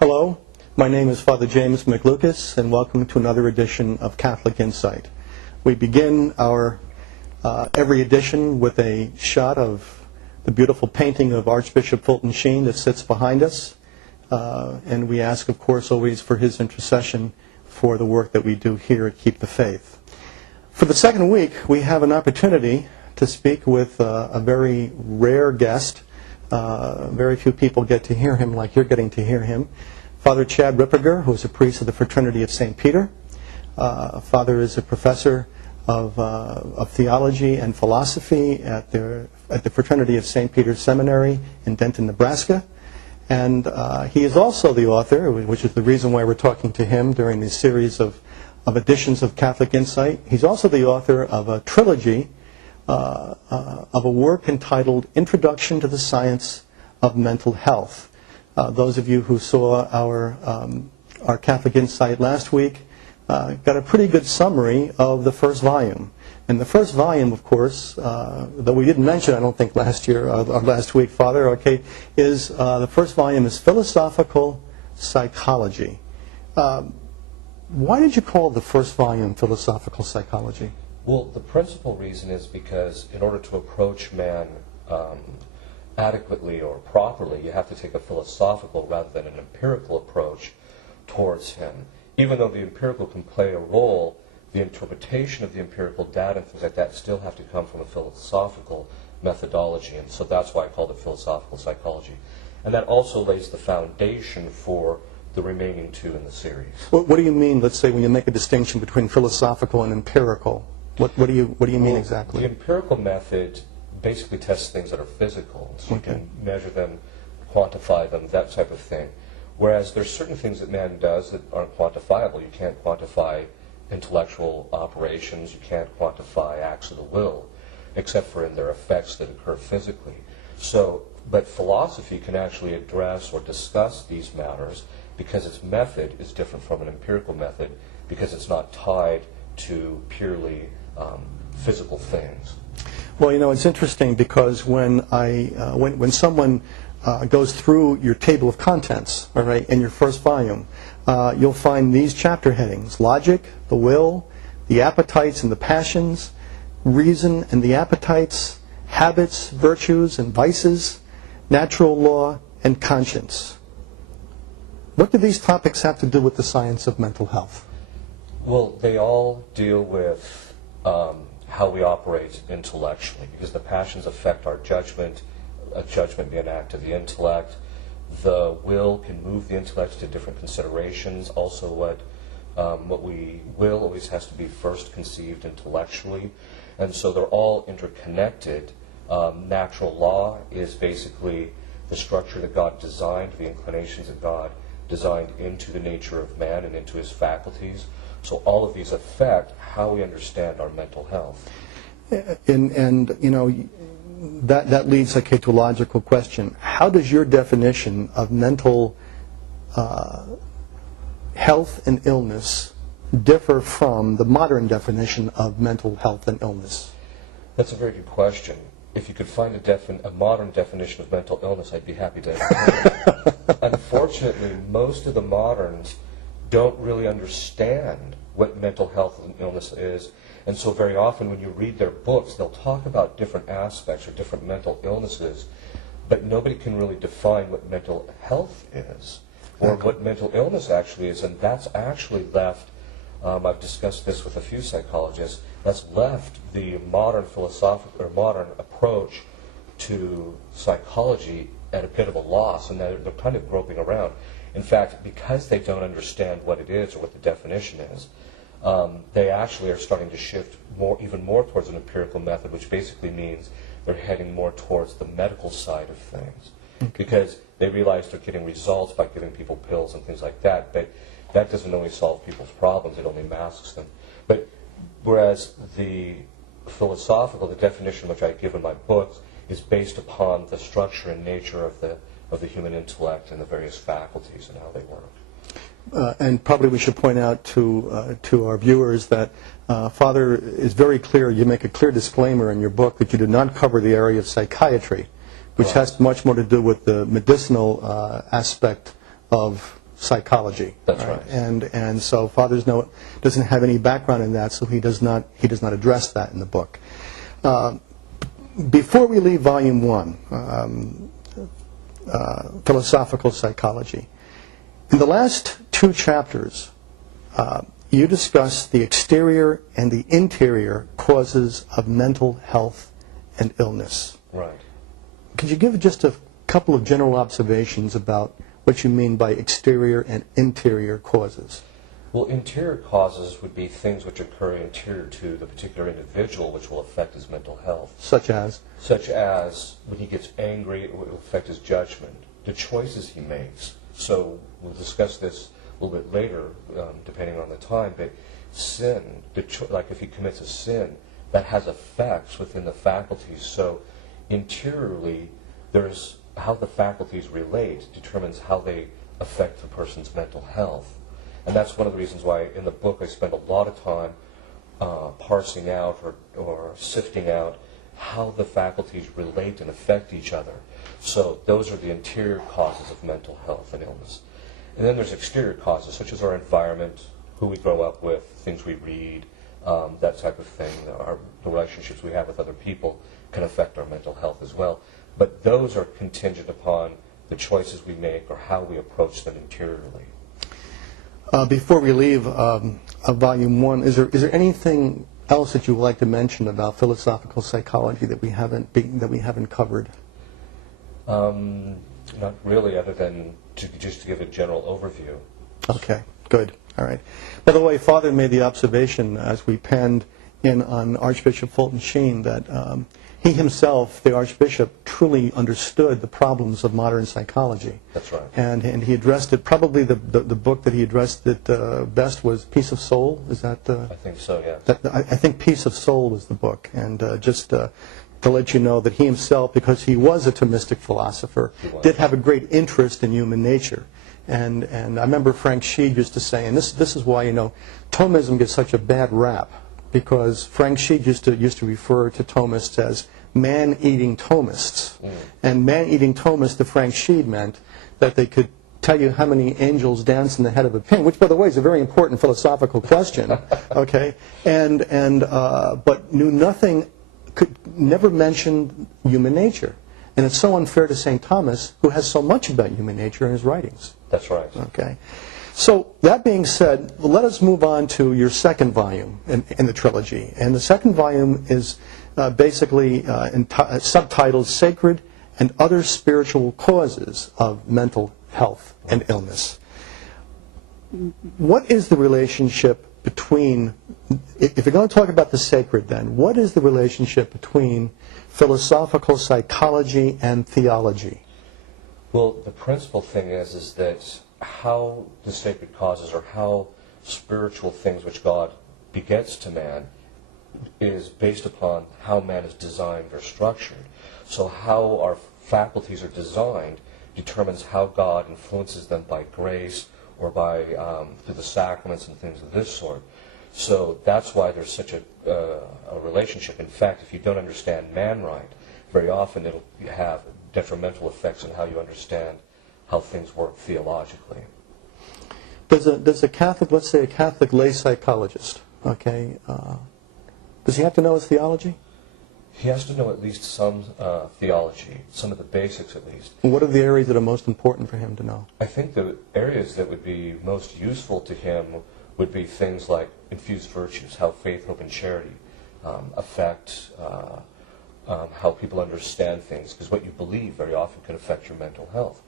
Hello, my name is Father James McLucas, and welcome to another edition of Catholic Insight. We begin our every edition with a shot of the beautiful painting of Archbishop Fulton Sheen that sits behind us, and we ask, of course, always for his intercession for the work that we do here at Keep the Faith. For the second week, we have an opportunity to speak with a very rare guest. Very few people get to hear him like you're getting to hear him. Father Chad Ripperger, who is a priest of the Fraternity of St. Peter. Father is a professor of theology and philosophy at the Fraternity of St. Peter's Seminary in Denton, Nebraska. And he is also the author, which is the reason why we're talking to him during this series of editions of Catholic Insight. He's also the author of a trilogy of a work entitled Introduction to the Science of Mental Health. Those of you who saw our Catholic Insight last week got a pretty good summary of the first volume. And the first volume, of course, that we didn't mention, I don't think, last week, Father, okay, is the first volume is Philosophical Psychology. Why did you call the first volume Philosophical Psychology? Well, the principal reason is because in order to approach man adequately or properly, you have to take a philosophical rather than an empirical approach towards him. Even though the empirical can play a role, the interpretation of the empirical data and things like that still have to come from a philosophical methodology, and so that's why I called it philosophical psychology. And that also lays the foundation for the remaining two in the series. What do you mean, let's say, when you make a distinction between philosophical and empirical? What do you mean exactly? The empirical method basically tests things that are physical, so you can measure them, quantify them, that type of thing. Whereas there's certain things that man does that aren't quantifiable. You can't quantify intellectual operations, you can't quantify acts of the will, except for in their effects that occur physically. But philosophy can actually address or discuss these matters because its method is different from an empirical method, because it's not tied to purely physical things. Well, you know, it's interesting because when someone goes through your table of contents, all right, in your first volume, you'll find these chapter headings: logic, the will, the appetites and the passions, reason and the appetites, habits, virtues and vices, natural law, and conscience. What do these topics have to do with the science of mental health? Well, they all deal with how we operate intellectually, because the passions affect our judgment, a judgment being an act of the intellect. The will can move the intellect to different considerations. Also, what we will always has to be first conceived intellectually, and so they're all interconnected. Natural law is basically the structure that God designed, the inclinations that God designed into the nature of man and into his faculties. So all of these affect how we understand our mental health. And you know, that leads, okay, to a logical question. How does your definition of mental health and illness differ from the modern definition of mental health and illness? That's a very good question. If you could find a modern definition of mental illness, I'd be happy to entertain it. Unfortunately, most of the moderns don't really understand what mental health and illness is, and so very often when you read their books, they'll talk about different aspects or different mental illnesses, but nobody can really define what mental health is or what mental illness actually is, and that's actually left, I've discussed this with a few psychologists, that's left the modern philosophical or modern approach to psychology at a bit of a loss, and they're kind of groping around. In fact, because they don't understand what it is or what the definition is, they actually are starting to shift even more towards an empirical method, which basically means they're heading more towards the medical side of things. Okay. Because they realize they're getting results by giving people pills and things like that, but that doesn't only solve people's problems, it only masks them. But whereas the philosophical, the definition which I give in my books, is based upon the structure and nature of the human intellect and the various faculties and how they work. And probably we should point out to our viewers that Father is very clear. You make a clear disclaimer in your book that you do not cover the area of psychiatry, which has much more to do with the medicinal aspect of psychology. That's right. And so Father doesn't have any background in that, so he does not address that in the book. Before we leave Volume 1, Philosophical Psychology, in the last 2 chapters, you discuss the exterior and the interior causes of mental health and illness. Right. Could you give just a couple of general observations about what you mean by exterior and interior causes? Well, interior causes would be things which occur interior to the particular individual, which will affect his mental health. Such as? Such as when he gets angry, it will affect his judgment, the choices he makes. So we'll discuss this a little bit later, depending on the time, but sin, like if he commits a sin, that has effects within the faculties. So interiorly, there's how the faculties relate determines how they affect the person's mental health. And that's one of the reasons why in the book I spend a lot of time parsing out or sifting out how the faculties relate and affect each other. So those are the interior causes of mental health and illness. And then there's exterior causes, such as our environment, who we grow up with, things we read, that type of thing. The relationships we have with other people can affect our mental health as well. But those are contingent upon the choices we make or how we approach them interiorly. Before we leave Volume 1, is there anything else that you would like to mention about philosophical psychology that we haven't covered? Not really, other than just to give a general overview. Okay, good. All right. By the way, Father made the observation as we penned in on Archbishop Fulton Sheen that he himself, the Archbishop, truly understood the problems of modern psychology. That's right. And he addressed it. Probably the book that he addressed it best was Peace of Soul. Is that? I think so. Yeah. I think Peace of Soul was the book. And just to let you know that he himself, because he was a Thomistic philosopher, did have a great interest in human nature. And I remember Frank Sheed used to say, and this is why Thomism gets such a bad rap, because Frank Sheed used to refer to Thomists as man-eating Thomists. And man-eating Thomists to Frank Sheed meant that they could tell you how many angels dance in the head of a pin, which, by the way, is a very important philosophical question. Okay, but knew nothing, could never mention human nature. And it's so unfair to St. Thomas, who has so much about human nature in his writings. That's right. Okay. So that being said, let us move on to your second volume in the trilogy. And the second volume is basically subtitled Sacred and Other Spiritual Causes of Mental Health and Illness. What is the relationship between, if you're going to talk about the sacred then, what is the relationship between philosophical psychology and theology? Well, the principal thing is that how the sacred causes or how spiritual things which God begets to man is based upon how man is designed or structured. So how our faculties are designed determines how God influences them by grace or by through the sacraments and things of this sort. So that's why there's such a relationship. In fact, if you don't understand man right, very often it'll have detrimental effects on how you understand how things work theologically. Does a Catholic, let's say a Catholic lay psychologist, okay, does he have to know his theology? He has to know at least some theology, some of the basics at least. What are the areas that are most important for him to know? I think the areas that would be most useful to him would be things like infused virtues, how faith, hope, and charity affect how people understand things, because what you believe very often can affect your mental health.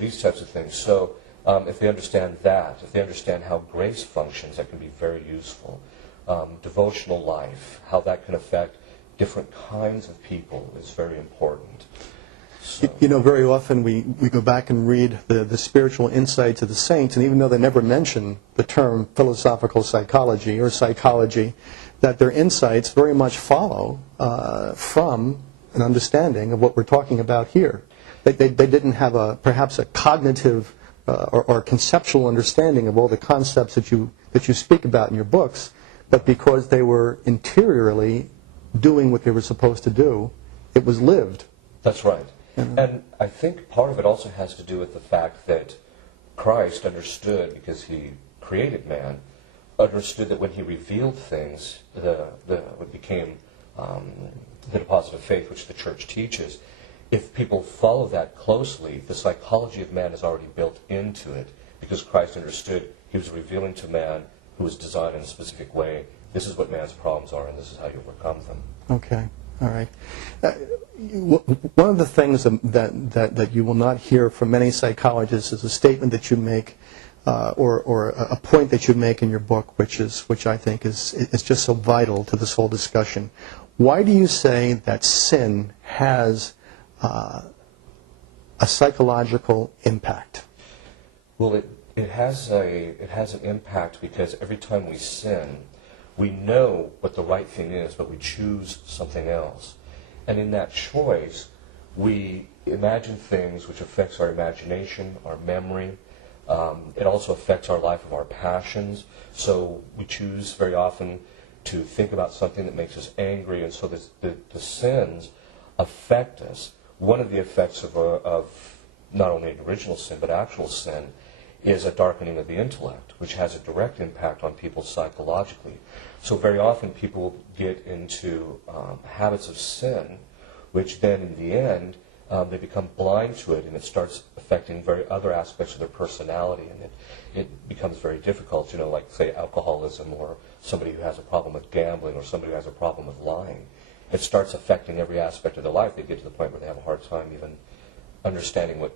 These types of things. So If they understand that, if they understand how grace functions, that can be very useful. Devotional life, how that can affect different kinds of people is very important. So. You know, very often we go back and read the spiritual insights of the saints, and even though they never mention the term philosophical psychology or psychology, that their insights very much follow from an understanding of what we're talking about here. They didn't have perhaps a cognitive or conceptual understanding of all the concepts that you speak about in your books, but because they were interiorly doing what they were supposed to do, it was lived. That's right. And I think part of it also has to do with the fact that Christ understood, because he created man, understood that when he revealed things, what became the deposit of faith, which the church teaches, if people follow that closely, the psychology of man is already built into it, because Christ understood he was revealing to man, who was designed in a specific way, this is what man's problems are, and this is how you overcome them. Okay. All right. One of the things that you will not hear from many psychologists is a statement that you make, or a point that you make in your book, which I think is just so vital to this whole discussion. Why do you say that sin has a psychological impact? Well, it has an impact because every time we sin, we know what the right thing is, but we choose something else. And in that choice, we imagine things which affects our imagination, our memory. It also affects our life of our passions. So we choose very often to think about something that makes us angry, and so the sins affect us. One of the effects of not only an original sin, but actual sin, is a darkening of the intellect, which has a direct impact on people psychologically. So very often people get into habits of sin, which then in the end they become blind to it, and it starts affecting other aspects of their personality, and it becomes very difficult, like say alcoholism, or somebody who has a problem with gambling, or somebody who has a problem with lying. It starts affecting every aspect of their life. They get to the point where they have a hard time even understanding what,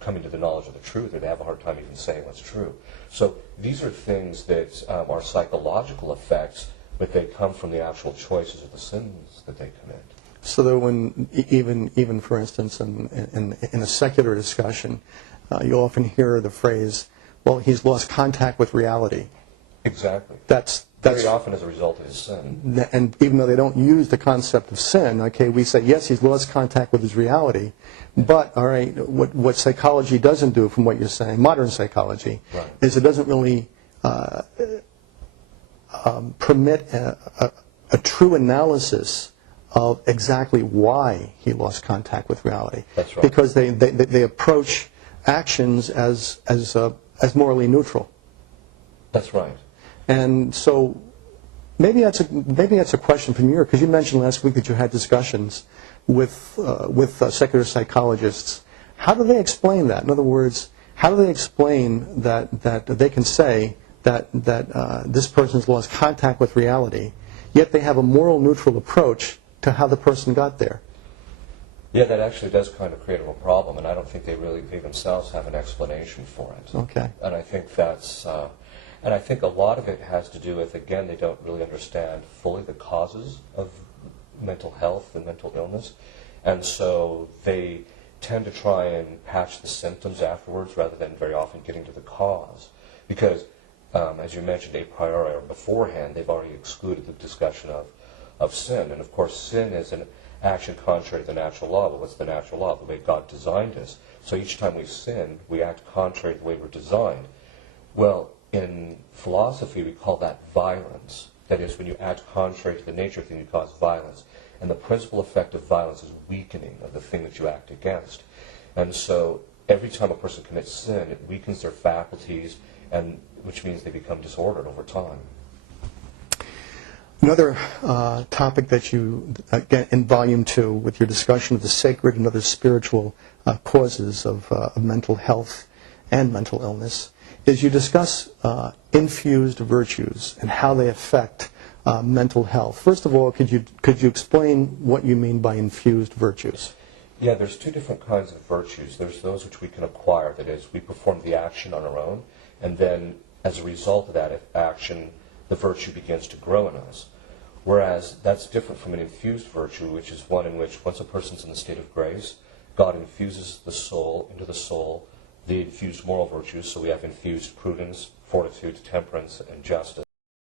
coming to the knowledge of the truth, or they have a hard time even saying what's true. So these are things that are psychological effects, but they come from the actual choices of the sins that they commit. So that when, even for instance, in a secular discussion, you often hear the phrase, well, he's lost contact with reality. Exactly. That's very often as a result of his sin. And even though they don't use the concept of sin, okay, we say, yes, he's lost contact with his reality, but, all right, what psychology doesn't do, from what you're saying, modern psychology, right, is it doesn't really permit a true analysis of exactly why he lost contact with reality. That's right. Because they approach actions as morally neutral. That's right. And so maybe that's a question from you, because you mentioned last week that you had discussions with secular psychologists. How do they explain that? In other words, how do they explain that they can say that this person's lost contact with reality, yet they have a moral neutral approach to how the person got there? Yeah, that actually does kind of create a real problem, and I don't think they themselves have an explanation for it. Okay. And I think that's, and I think a lot of it has to do with, again, they don't really understand fully the causes of mental health and mental illness, and so they tend to try and patch the symptoms afterwards rather than very often getting to the cause. Because, as you mentioned, a priori or beforehand, they've already excluded the discussion of sin. And of course, sin is an action contrary to the natural law. But what's the natural law? The way God designed us. So each time we sin, we act contrary to the way we're designed. Well, in philosophy, we call that violence. That is, when you act contrary to the nature of the thing, you cause violence. And the principal effect of violence is weakening of the thing that you act against. And so every time a person commits sin, it weakens their faculties, and which means they become disordered over time. Another topic that you, again, in Volume 2, with your discussion of the sacred and other spiritual causes of mental health and mental illness, is you discuss infused virtues and how they affect mental health. First of all, could you explain what you mean by infused virtues? Yeah, there's two different kinds of virtues. There's those which we can acquire, that is, we perform the action on our own, and then as a result of that action, the virtue begins to grow in us. Whereas that's different from an infused virtue, which is one in which once a person's in the state of grace, God infuses into the soul, the infused moral virtues. So we have infused prudence, fortitude, temperance, and justice.